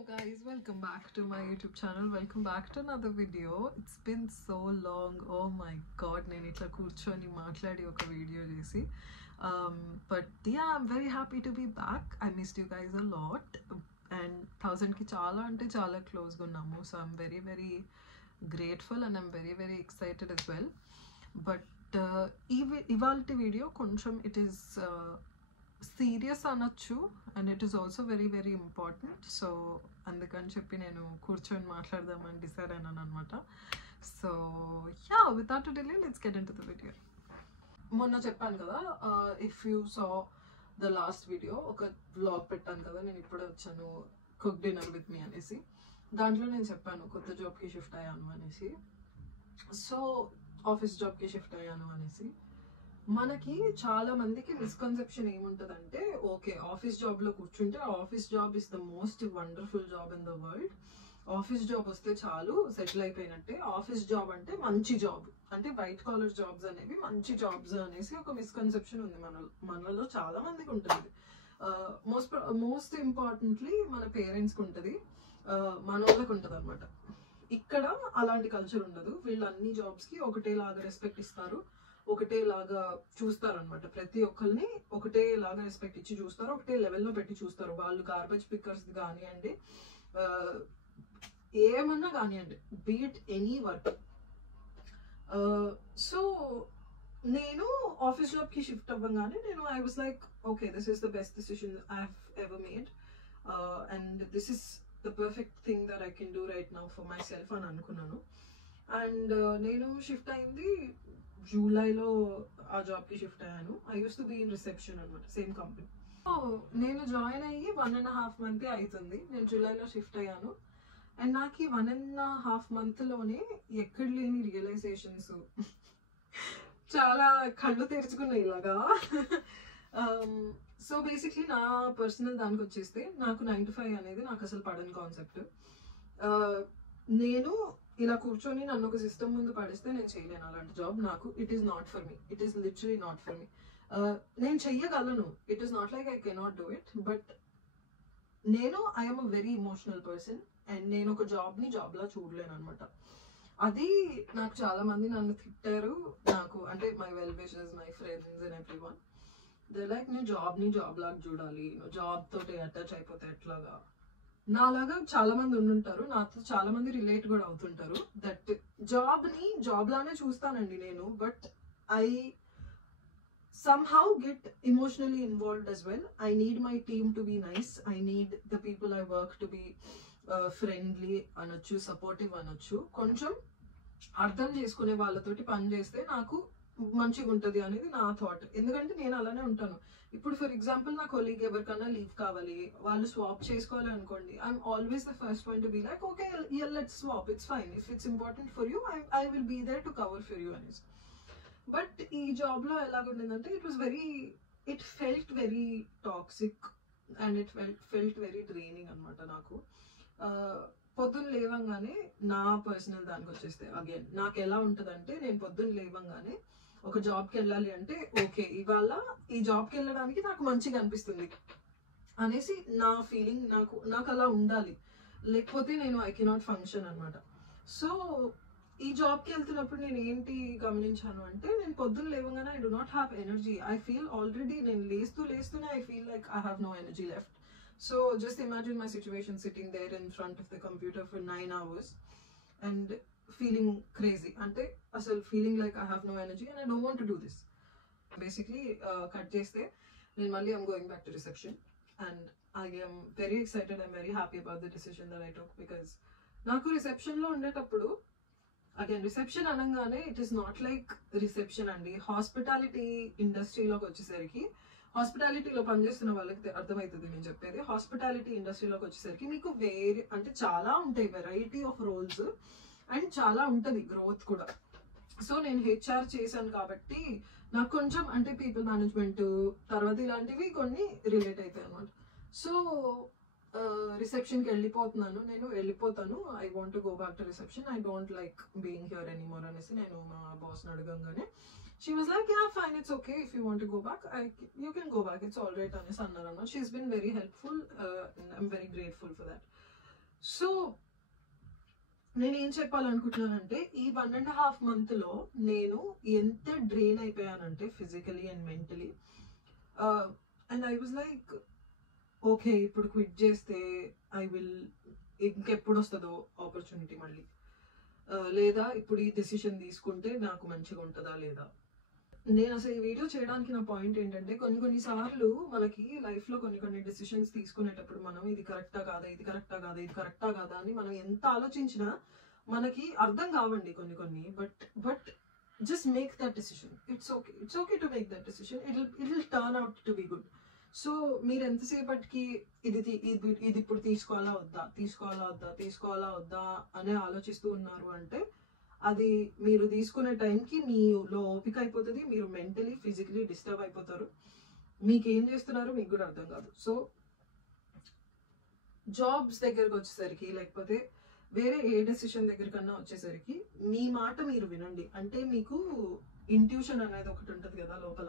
Hello guys, welcome back to my YouTube channel. Welcome back to another video. It's been so long. Oh my god, నేను ఇట్లా కూర్చొని మాట్లాడి ఒక video చేసి but yeah, I'm very happy to be back. I missed you guys a lot and 1000 కి చాలా అంటే చాలా క్లోజ్ గా ఉన్నాము. So I'm very grateful and I'm very excited as well. But ఇవాల్టి వీడియో కొంచెం it is సీరియస్ అనొచ్చు and it is also very important. So అందుకని చెప్పి నేను కూర్చొని మాట్లాడదామని డిసైడ్ అయినాను అనమాట. So yeah, without delay let's get into the video. మొన్న చెప్పాను కదా, if you saw the last video, ఒక వ్లాగ్ పెట్టాను కదా, నేను ఇప్పుడే వచ్చాను కుక్ డిన్నర్ విత్ మీ అనేసి. దాంట్లో నేను చెప్పాను కొత్త జాబ్కి షిఫ్ట్ అయ్యాను అనేసి, సో ఆఫీస్ జాబ్కి షిఫ్ట్ అయ్యాను అనేసి. మనకి చాలా మందికి మిస్కన్సెప్షన్ ఏముంటుందంటే, ఓకే ఆఫీస్ జాబ్లో కూర్చుంటే office job is the most wonderful job in the world, office job వస్తే చాలు సెటిల్ అయిపోయినట్టే, ఆఫీస్ జాబ్ అంటే మంచి జాబ్, అంటే వైట్ కాలర్ జాబ్స్ అనేవి మంచి జాబ్స్ అనేసి ఒక మిస్కన్సెప్షన్ ఉంది మనలో చాలా మందికి ఉంటుంది. మోస్ట్ ఇంపార్టెంట్లీ మన పేరెంట్స్కి ఉంటుంది, మన వాళ్ళకి ఉంటుంది అనమాట. ఇక్కడ అలాంటి కల్చర్ ఉండదు. వీళ్ళు అన్ని జాబ్స్కి ఒకటేలాగా రెస్పెక్ట్ ఇస్తారు, ఒకటేలాగా చూస్తారు అనమాట. ప్రతి ఒక్కరిని ఒకటేలాగా రెస్పెక్ట్ ఇచ్చి చూస్తారు, ఒకటే లెవెల్లో పెట్టి చూస్తారు. వాళ్ళు గార్బేజ్ పిక్కర్స్ కానివ్వండి, ఏమన్నా కానివ్వండి, బీట్ ఎనీ వర్క్. సో నేను ఆఫీస్ జాబ్కి షిఫ్ట్ అవ్వగానే I was like, okay this is the best decision I have ever made and this is the perfect thing that I can do right now for my self అని అనుకున్నాను. And నేను shift అయింది జూలైలో, ఆ జాబ్కి shift అయ్యాను. I use to be in reception అనమాట, same company. నేను జాయిన్ అయ్యి 1.5 month అవుతుంది. నేను జూలైలో షిఫ్ట్ అయ్యాను అండ్ నాకు ఈ 1.5 monthలోనే ఎక్కడ లేని రియలైజేషన్స్, చాలా కళ్ళు తెరుచుకున్నాయి ఇలాగా. సో బేసిక్లీ నా పర్సనల్ దానికి వచ్చేస్తే, నాకు 9 to 5 అనేది నాకు అసలు పడని కాన్సెప్ట్. నేను ఇలా కూర్చొని నన్ను ఒక సిస్టమ్ ముందు పడిస్తే నేను చేయలేను అలాంటి జాబ్. నాకు it is not for me, it is literally not for me. నేను చెయ్యగలను, it is not like I cannot do it, but I'm a very emotional person and నేను ఒక జాబ్ని జాబ్లా చూడలేను అనమాట. అది నాకు చాలా మంది నన్ను తిట్టారు, నాకు అంటే my well wishers, my friends and every one, they like నువ్వు జాబ్ని జాబ్ లాగా చూడాలి, నువ్వు జాబ్ తోటి అటాచ్ అయిపోతే ఎట్లాగా. నాలాగా చాలా మంది ఉండుంటారు, నాతో చాలా మంది రిలేట్ కూడా అవుతుంటారు. దట్ జాబ్ని జాబ్ లానే చూస్తానండి నేను, but I somehow get emotionally involved as well. I need my team to be nice, I need the people I work to be friendly అనొచ్చు, సపోర్టివ్ అనొచ్చు. కొంచెం అర్థం చేసుకునే వాళ్ళతోటి పని చేస్తే నాకు మంచిగా ఉంటుంది అనేది నా థాట్. ఎందుకంటే నేను అలానే ఉంటాను. ఇప్పుడు ఫర్ ఎగ్జాంపుల్ నా కొలీగ్ ఎవరికన్నా లీవ్ కావాలి, వాళ్ళు స్వాప్ చేసుకోవాలి అనుకోండి, I'm always the first point to be like, okay let's swap, it's fine, if it's important for you I will be there to cover for you అనేసి. But ఈ జాబ్లో ఎలాగుండిందంటే, it felt very toxic and it felt very draining అనమాట. నాకు పొద్దున్న లేవంగానే, నా personal దానికి వచ్చేస్తే అగైన్ నాకు ఎలా ఉంటుందంటే, నేను పొద్దున్న లేవంగానే ఒక జాబ్కి వెళ్ళాలి అంటే, ఓకే ఇవాళ ఈ జాబ్కి వెళ్ళడానికి నాకు మంచిగా అనిపిస్తుంది అనేసి నా ఫీలింగ్. నాకు అలా ఉండాలి, లేకపోతే ఐ కెనాట్ ఫంక్షన్ అనమాట. సో ఈ జాబ్కి వెళ్తున్నప్పుడు నేను ఏంటి గమనించాను అంటే, నేను పొద్దున్న లేవగానే I do not have energy. I feel already నేను లేస్తూనే I feel like I have no energy left. So just imagine my situation, sitting there in front of the computer for 9 hours and feeling crazy, ante asal feeling like I have no energy and I don't want to do this. Basically cut cheste then malli I'm going back to reception and I am very excited, I'm very happy about the decision that I took, because naku reception lo undetappudu, again reception anangane it is not like reception andi, hospitality industry loki vachesariki, హాస్పిటాలిటీలో పనిచేస్తున్న వాళ్ళకి అర్థమవుతుంది నేను చెప్పేది. Hospitality ఇండస్ట్రీలోకి వచ్చేసరికి మీకు వేరే అంటే చాలా ఉంటాయి, వెరైటీ ఆఫ్ రోల్స్ అండ్ చాలా ఉంటుంది గ్రోత్ కూడా. సో నేను హెచ్ఆర్ చేశాను కాబట్టి నాకు కొంచెం అంటే పీపుల్ మేనేజ్మెంట్ తర్వాత ఇలాంటివి కొన్ని రిలేట్ అవుతాయి అనమాట. సో రిసెప్షన్కి వెళ్ళిపోతాను. I want to go back to reception, I don't like being here anymore అనేసి నేను మా బాస్ని అడగంగానే, she was like, yeah fine, it's okay, if you want to go back you can go back, it's all right అనేసి అన్నారు అన్నమాట. She's been very helpful and I'm very grateful for that. So నేనేం చెప్పాలనుకుంటున్నానంటే ఈ 1.5 monthలో నేను ఎంత drain అయిపోయానంటే physically and mentally, and I was like okay ఇప్పుడు క్విట్ చేస్తే ఐ విల్ ఇంకెప్పుడు వస్తుందో ఆపర్చునిటీ మళ్ళీ, లేదా ఇప్పుడు ఈ డెసిషన్ తీసుకుంటే నాకు మంచిగా ఉంటుందా లేదా. నేను అసలు ఈ వీడియో చేయడానికి నా పాయింట్ ఏంటంటే కొన్నిసార్లు మనకి లైఫ్లో కొన్ని డెసిషన్స్ తీసుకునేటప్పుడు మనం ఇది కరెక్టా కాదా, ఇది కరెక్టా కాదా, ఇది కరెక్టా కాదా అని మనం ఎంత ఆలోచించినా మనకి అర్థం కావండి కొన్ని. But just make that decision. It's okay to make that decision. It will turn out to be good. So మీరు ఎంతసేపటికి ఇది ఇప్పుడు తీసుకోవాలా వద్దా అనే ఆలోచిస్తూ ఉన్నారు అంటే అది మీరు తీసుకునే టైంకి మీలో ఓపిక అయిపోతుంది, మీరు మెంటలీ ఫిజికలీ డిస్టర్బ్ అయిపోతారు, మీకు ఏం చేస్తున్నారో మీకు కూడా అర్థం కాదు. సో జాబ్స్ దగ్గరకు వచ్చేసరికి లేకపోతే వేరే ఏ డెసిషన్ దగ్గరకన్నా వచ్చేసరికి మీ మాట మీరు వినండి. అంటే మీకు ఇంట్యూషన్ అనేది ఒకటి ఉంటుంది కదా లోపల,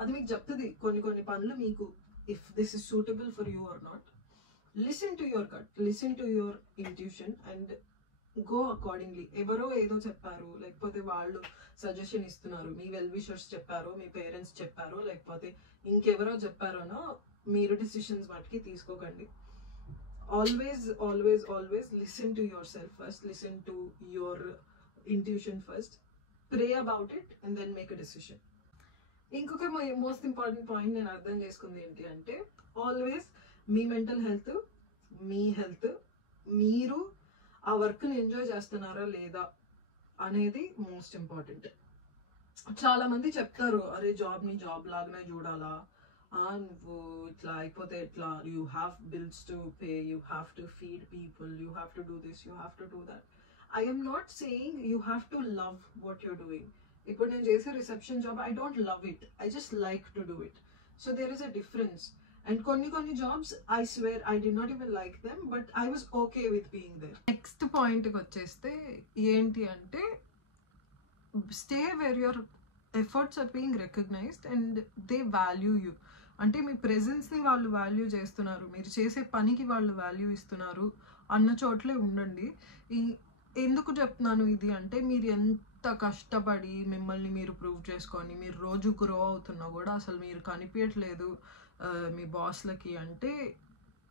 అది మీకు చెప్తుంది కొన్ని పనులు మీకు if this is suitable for you or not. Listen to your gut, listen to your intuition and go accordingly. ఎవరో ఏదో చెప్పారు, లేకపోతే వాళ్ళు సజెషన్ ఇస్తున్నారు, మీ వెల్ విషర్స్ చెప్పారో, మీ పేరెంట్స్ చెప్పారో, లేకపోతే ఇంకెవరో చెప్పారోనో మీరు డిసిషన్స్ వాటికి తీసుకోకండి. Always listen to yourself first, listen to your intuition first, pray about it and then make a decision. ఇంకొక మోస్ట్ ఇంపార్టెంట్ పాయింట్ నేను అర్థం చేసుకుంది ఏంటి అంటే ఆల్వేస్ మీ మెంటల్ హెల్త్, మీ హెల్త్, మీరు ఆ వర్క్ని ఎంజాయ్ చేస్తున్నారా లేదా అనేది మోస్ట్ ఇంపార్టెంట్. చాలా మంది చెప్తారు అరే జాబ్ని జాబ్ లాగానే చూడాలా, నువ్వు ఇట్లా అయిపోతే ఎట్లా, you have bills to pay, you have to feed people, you have to do this, you have to do that. I am not saying you have to love what you're doing. ఇప్పుడు నేను చేసే reception job I don't love it, I just like to do it. So there is a difference. And కొన్ని jobs I swear I did not even like them, but I was okay with being there. Next పాయింట్కి వచ్చేస్తే ఏంటి అంటే stay where your efforts are being recognised and they value you. అంటే మీ ప్రెజెన్స్ని వాళ్ళు value చేస్తున్నారు, మీరు చేసే పనికి వాళ్ళు వాల్యూ ఇస్తున్నారు అన్న చోట్లే ఉండండి. ఎందుకు చెప్తున్నాను ఇది అంటే మీరు ఎంత కష్టపడి మిమ్మల్ని మీరు ప్రూవ్ చేసుకొని మీరు రోజు గ్రో అవుతున్నా కూడా అసలు మీరు కనిపించట్లేదు మీ బాస్లకి అంటే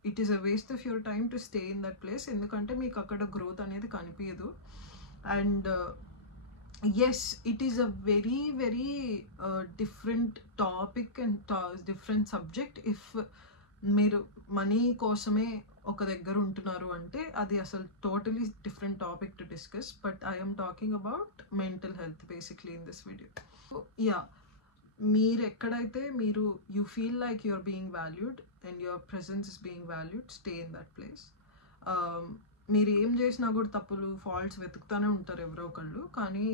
it is a waste of your time to stay in that place. ఎందుకంటే మీకు అక్కడ గ్రోత్ అనేది కనిపించదు. And as it is a very different topic and different subject. If మీరు మనీ కోసమే ఒక దగ్గర ఉంటున్నారు అంటే అది అసలు totally different topic to discuss. But I'm talking about mental health basically in this video. Yeah, మీరు ఎక్కడైతే మీరు you feel like you're being valued and your presence is being valued, stay in that place. మీరు ఏం చేసినా కూడా తప్పులు faults వెతుకుతూనే ఉంటారు ఎవరో ఒకళ్ళు, కానీ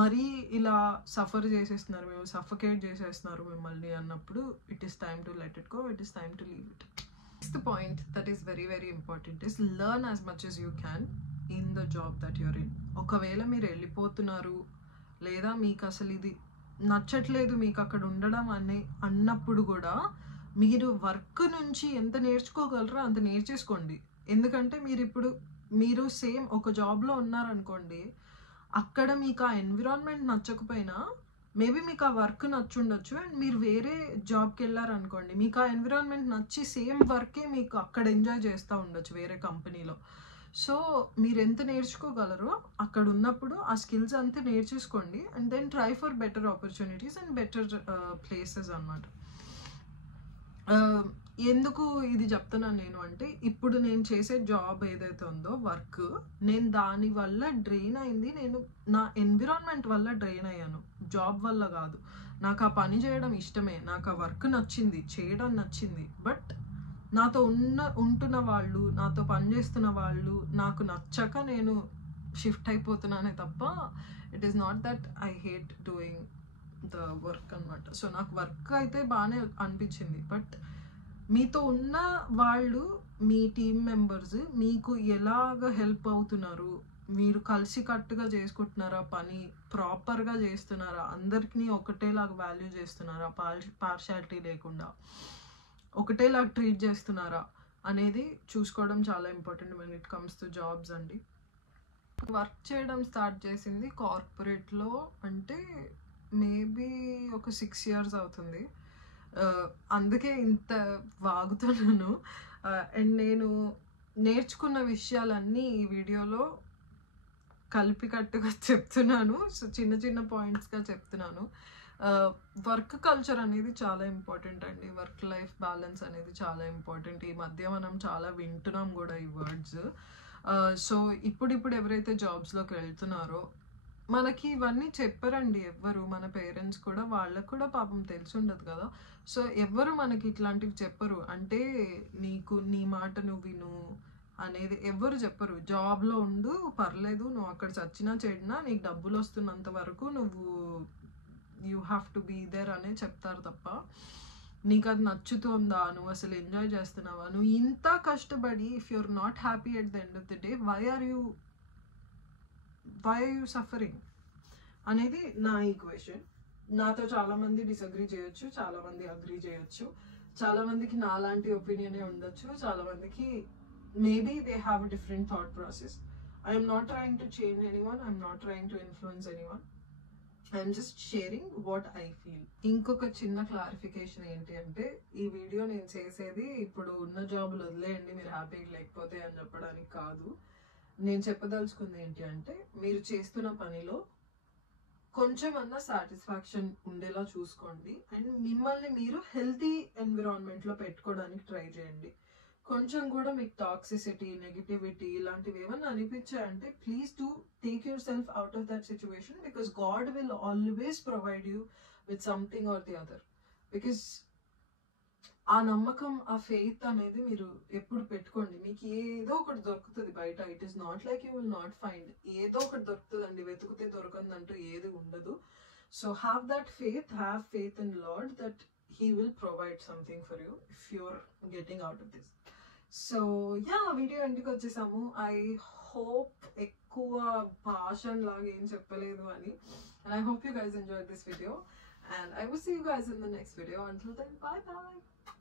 మరీ ఇలా సఫర్ చేసేస్తున్నారు, మేము సఫకేట్ చేసేస్తున్నారు మిమ్మల్ని అన్నప్పుడు it is time to let it go, it is time to leave it. Next point that is very important is learn as much as you can in the job that you're in. ఒకవేళ మీరు వెళ్ళిపోతున్నారు లేదా మీకు అసలు ఇది నచ్చట్లేదు మీకు అక్కడ ఉండడం అన్నప్పుడు కూడా మీరు వర్క్ నుంచి ఎంత నేర్చుకోగలరో అంత నేర్చేసుకోండి. ఎందుకంటే మీరు సేమ్ ఒక జాబ్లో ఉన్నారనుకోండి, అక్కడ మీకు ఆ ఎన్విరాన్మెంట్ నచ్చకపోయినా మేబీ మీకు ఆ వర్క్ నచ్చుండొచ్చు అండ్ మీరు వేరే జాబ్కి వెళ్ళారనుకోండి, మీకు ఆ ఎన్విరాన్మెంట్ నచ్చి సేమ్ వర్కే మీకు అక్కడ ఎంజాయ్ చేస్తూ ఉండొచ్చు వేరే కంపెనీలో. సో మీరు ఎంత నేర్చుకోగలరో అక్కడ ఉన్నప్పుడు ఆ స్కిల్స్ అంతా నేర్చేసుకోండి and then try for better opportunities and better places అన్నమాట. ఎందుకు ఇది చెప్తున్నాను నేను అంటే ఇప్పుడు నేను చేసే జాబ్ ఏదైతే ఉందో వర్క్, నేను దానివల్ల డ్రైన్ అయింది, నేను నా ఎన్విరాన్మెంట్ వల్ల డ్రైన్ అయ్యాను, జాబ్ వల్ల కాదు. నాకు ఆ పని చేయడం ఇష్టమే, నాకు ఆ వర్క్ నచ్చింది, చేయడం నచ్చింది, బట్ నాతో ఉంటున్న వాళ్ళు, నాతో పనిచేస్తున్న వాళ్ళు నాకు నచ్చక నేను షిఫ్ట్ అయిపోతున్నానే తప్ప it is not that I hate doing the work అనమాట. సో నాకు వర్క్ అయితే బాగానే అనిపించింది, బట్ మీతో ఉన్న వాళ్ళు, మీ టీమ్ మెంబర్స్ మీకు ఎలాగ హెల్ప్ అవుతున్నారు, మీరు కలిసి కట్టుగా చేసుకుంటున్నారా, పని ప్రాపర్గా చేస్తున్నారా, అందరికీ ఒకటేలాగా వాల్యూ చేస్తున్నారా, పార్షాలిటీ లేకుండా ఒకటేలాగా ట్రీట్ చేస్తున్నారా అనేది చూసుకోవడం చాలా important when it comes to jobs అండి. వర్క్ చేయడం స్టార్ట్ చేసింది కార్పొరేట్లో అంటే మేబీ ఒక 6 years అవుతుంది. అందుకే ఇంత వాగుతున్నాను. అండ్ నేను నేర్చుకున్న విషయాలన్నీ ఈ వీడియోలో కలిపికట్టుగా చెప్తున్నాను. సో చిన్న చిన్న పాయింట్స్గా చెప్తున్నాను. వర్క్ కల్చర్ అనేది చాలా ఇంపార్టెంట్ అండి. వర్క్ లైఫ్ బ్యాలెన్స్ అనేది చాలా ఇంపార్టెంట్. ఈ మధ్య మనం చాలా వింటున్నాం కూడా ఈ వర్డ్స్. సో ఇప్పుడు ఎవరైతే జాబ్స్లోకి వెళ్తున్నారో మనకి ఇవన్నీ చెప్పరండి ఎవ్వరు. మన పేరెంట్స్ కూడా, వాళ్ళకు కూడా పాపం తెలిసి ఉండదు కదా. సో ఎవ్వరు మనకి ఇట్లాంటివి చెప్పరు. అంటే నీకు నీ మాట నువ్వు విను అనేది ఎవ్వరు చెప్పరు. జాబ్లో ఉండు, పర్లేదు, నువ్వు అక్కడ చచ్చినా చెడినా నీకు డబ్బులు వస్తున్నంత వరకు నువ్వు you have to be there అనే చెప్తారు తప్ప, నీకు అది నచ్చుతుందా, నువ్వు అసలు ఎంజాయ్ చేస్తున్నావా, నువ్వు ఇంత కష్టపడి if you're not happy at the end of the day why are you suffering అనేది నా ఈక్వేషన్. నాతో చాలామంది డిసగ్రీ చేయొచ్చు, చాలామంది అగ్రీ చేయొచ్చు, చాలామందికి నాలాంటి ఒపీనియనే ఉండొచ్చు, చాలామందికి maybe they have a different thought process. I'm not trying to change anyone, I'm not trying to influence anyone, I'm just sharing what I feel. ఇంకొక చిన్న క్లారిఫికేషన్ ఏంటి అంటే, ఈ వీడియో నేను చేసేది ఇప్పుడు ఉన్న జాబులు వదిలేయండి మీరు హ్యాపీగా లేకపోతే అని చెప్పడానికి కాదు. నేను చెప్పదలుచుకుంది ఏంటి అంటే, మీరు చేస్తున్న పనిలో కొంచెం అన్నా సాటిస్ఫాక్షన్ ఉండేలా చూసుకోండి. అండ్ మిమ్మల్ని మీరు హెల్తీ ఎన్విరాన్మెంట్లో పెట్టుకోవడానికి ట్రై చేయండి. కొంచెం కూడా మీకు టాక్సిసిటీ, నెగిటివిటీ ఇలాంటివి ఏమన్నా అనిపించాయంటే please do take yourself out of that situation, because God will always provide you with something or the other. Because ఆ నమ్మకం, ఆ ఫెయిత్ అనేది మీరు ఎప్పుడు పెట్టుకోండి. మీకు ఏదో ఒకటి దొరుకుతుంది బయట. It is not like you will not find. ఏదో ఒకటి దొరుకుతుందండి, వెతుకుతే దొరకందంటూ ఏది ఉండదు. So have that faith, have faith in Lord that he will provide something for you if you're getting out of this. So yeah, video ఇంటికి వచ్చేసాము. I hope ఎక్కువ భాషన్ లాగా ఏం చెప్పలేదు అని. And I hope you guys enjoyed this video. And I will see you guys in the next video. Until then, bye bye.